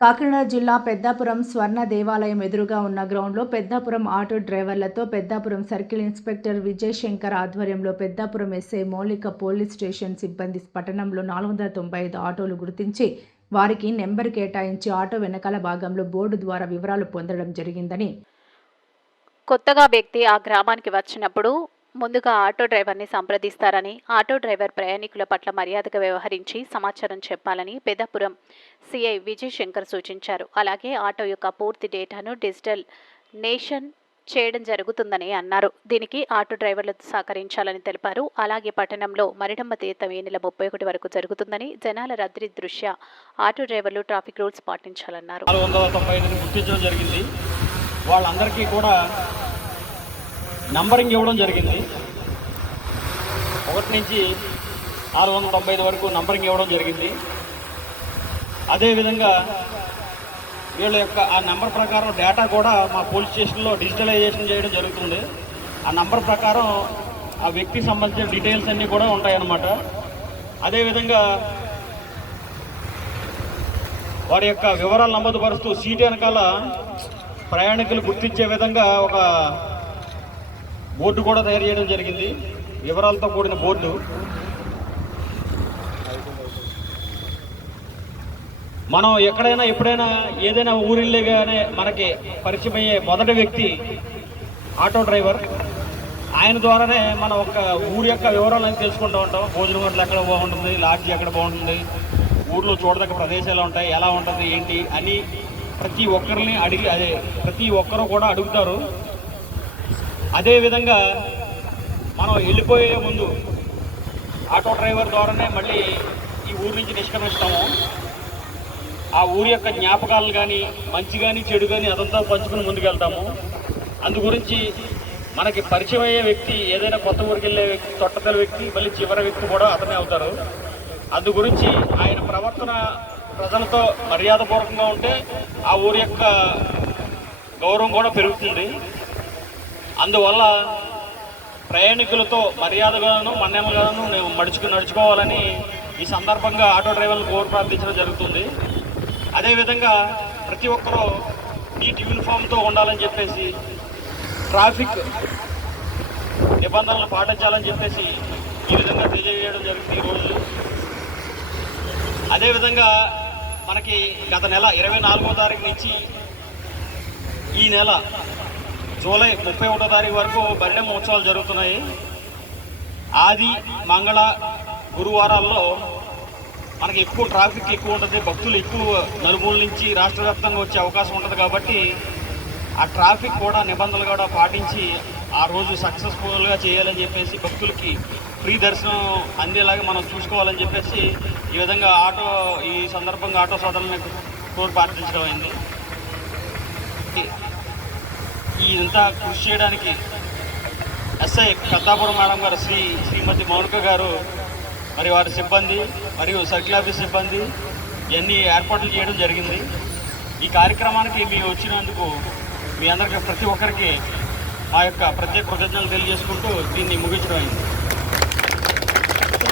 కాకినాడ జిల్లా పెద్దాపురం స్వర్ణ దేవాలయం ఎదురుగా ఉన్న గ్రౌండ్లో పెద్దాపురం ఆటో డ్రైవర్లతో పెద్దాపురం సర్కిల్ ఇన్స్పెక్టర్ విజయ్ శంకర్ ఆధ్వర్యంలో Peddapuram SI Moulika police station సిబ్బంది పట్టణంలో నాలుగు వందల తొంభై ఐదు ఆటోలు గుర్తించి వారికి నెంబర్ కేటాయించి ఆటో వెనకాల భాగంలో బోర్డు ద్వారా వివరాలు పొందడం జరిగిందని. కొత్తగా వ్యక్తి ఆ గ్రామానికి వచ్చినప్పుడు ముందుగా ఆటో డ్రైవర్ని సంప్రదిస్తారని ఆటో డ్రైవర్ ప్రయాణికుల పట్ల మర్యాదగా వ్యవహరించి సమాచారం చెప్పాలని పెద్దపురం సిఐ విజయ్ శంకర్ సూచించారు. అలాగే ఆటో యొక్క పూర్తి డేటాను డిజిటల్ నేషన్ చేయడం జరుగుతుందని అన్నారు. దీనికి ఆటో డ్రైవర్లు సహకరించాలని తెలిపారు. అలాగే పట్టణంలో మరిడమ్మ తీర్థం ఈ నెల ముప్పై ఒకటి వరకు జరుగుతుందని జనాల రద్దీ దృష్ట్యా ఆటో డ్రైవర్లు ట్రాఫిక్ రూల్స్ పాటించాలన్నారు. వాళ్ళందరికీ కూడా నంబరింగ్ ఇవ్వడం జరిగింది. ఒకటి నుంచి నాలుగు వందల తొంభై ఐదు వరకు నంబరింగ్ ఇవ్వడం జరిగింది. అదేవిధంగా వీళ్ళ యొక్క ఆ నెంబర్ ప్రకారం డేటా కూడా మా పోలీస్ స్టేషన్లో డిజిటలైజేషన్ చేయడం జరుగుతుంది. ఆ నెంబర్ ప్రకారం ఆ వ్యక్తికి సంబంధించిన డీటెయిల్స్ అన్నీ కూడా ఉంటాయన్నమాట. అదేవిధంగా వారి యొక్క వివరాలు నమోదుపరుస్తూ సీటు వెనకాల ప్రయాణికులు గుర్తించే విధంగా ఒక బోర్డు కూడా తయారు చేయడం జరిగింది. వివరాలతో కూడిన బోర్డు. మనం ఎక్కడైనా ఎప్పుడైనా ఏదైనా ఊరిల్లేగానే మనకి పరిచయమయ్యే మొదటి వ్యక్తి ఆటో డ్రైవర్. ఆయన ద్వారానే మనం ఒక ఊరి యొక్క వివరాలను తెలుసుకుంటూ ఉంటాం. భోజనం హోటల్ ఎక్కడ బాగుంటుంది లాడ్జి ఎక్కడ బాగుంటుంది ఊర్లో చూడదగ్గ ప్రదేశాలు ఉంటాయి ఎలా ఉంటుంది ఏంటి అని ప్రతి ఒక్కరిని అడిగి అదే ప్రతి ఒక్కరు కూడా అడుగుతారు. అదేవిధంగా మనం వెళ్ళిపోయే ముందు ఆటో డ్రైవర్ ద్వారానే మళ్ళీ ఈ ఊరి నుంచి నిష్క్రమిస్తాము. ఆ ఊరి యొక్క జ్ఞాపకాలు కానీ మంచి కానీ చెడు కానీ అదంతా పంచుకుని ముందుకెళ్తాము. అందు గురించి మనకి పరిచయం అయ్యే వ్యక్తి ఏదైనా కొత్త ఊరికి వెళ్ళే వ్యక్తి తొట్టతల వ్యక్తి మళ్ళీ చివరి వ్యక్తి కూడా అతనే అవుతారు. అందు గురించి ఆయన ప్రవర్తన ప్రజలతో మర్యాదపూర్వకంగా ఉంటే ఆ ఊరి యొక్క గౌరవం కూడా పెరుగుతుంది. అందువల్ల ప్రయాణికులతో మర్యాదగాను మన్యమగాను నేను మడుచుకు నడుచుకోవాలని ఈ సందర్భంగా ఆటో డ్రైవర్లు కోరు ప్రార్థించడం జరుగుతుంది. అదేవిధంగా ప్రతి ఒక్కరూ నీట్ యూనిఫామ్తో ఉండాలని చెప్పేసి ట్రాఫిక్ నిబంధనలు పాటించాలని చెప్పేసి ఈ విధంగా తెలియజేయడం జరుగుతుంది ఈరోజు అదేవిధంగా మనకి గత నెల ఇరవై నాలుగో తారీఖు నుంచి ఈ నెల జూలై ముప్పై ఒకటో తారీఖు వరకు బరిడెం మహోత్సవాలు జరుగుతున్నాయి. ఆది మంగళ గురువారాల్లో మనకి ఎక్కువ ట్రాఫిక్ ఎక్కువ ఉంటుంది భక్తులు ఎక్కువ నలుమూల నుంచి రాష్ట్ర వ్యాప్తంగా వచ్చే అవకాశం ఉంటుంది కాబట్టి ఆ ట్రాఫిక్ కూడా నిబంధనలు కూడా పాటించి ఆ రోజు సక్సెస్ఫుల్గా చేయాలని చెప్పేసి భక్తులకి ఫ్రీ దర్శనం అందేలాగా మనం చూసుకోవాలని చెప్పేసి ఈ విధంగా ఆటో ఈ సందర్భంగా ఆటో సోదరులను కోరి ప్రార్థించడం అయింది. ఈ ఇంత కృషి చేయడానికి ఎస్ఐ కత్తాపురం మేడం గారు శ్రీ శ్రీమతి మౌనిక గారు మరి వారి సిబ్బంది మరియు సర్కిల్ ఆఫీస్ సిబ్బంది ఇవన్నీ ఏర్పాట్లు చేయడం జరిగింది. ఈ కార్యక్రమానికి మేము వచ్చినందుకు మీ అందరికీ ప్రతి ఒక్కరికి మా యొక్క ప్రత్యేక కృతజ్ఞతలు తెలియజేసుకుంటూ దీన్ని ముగించడం అయింది.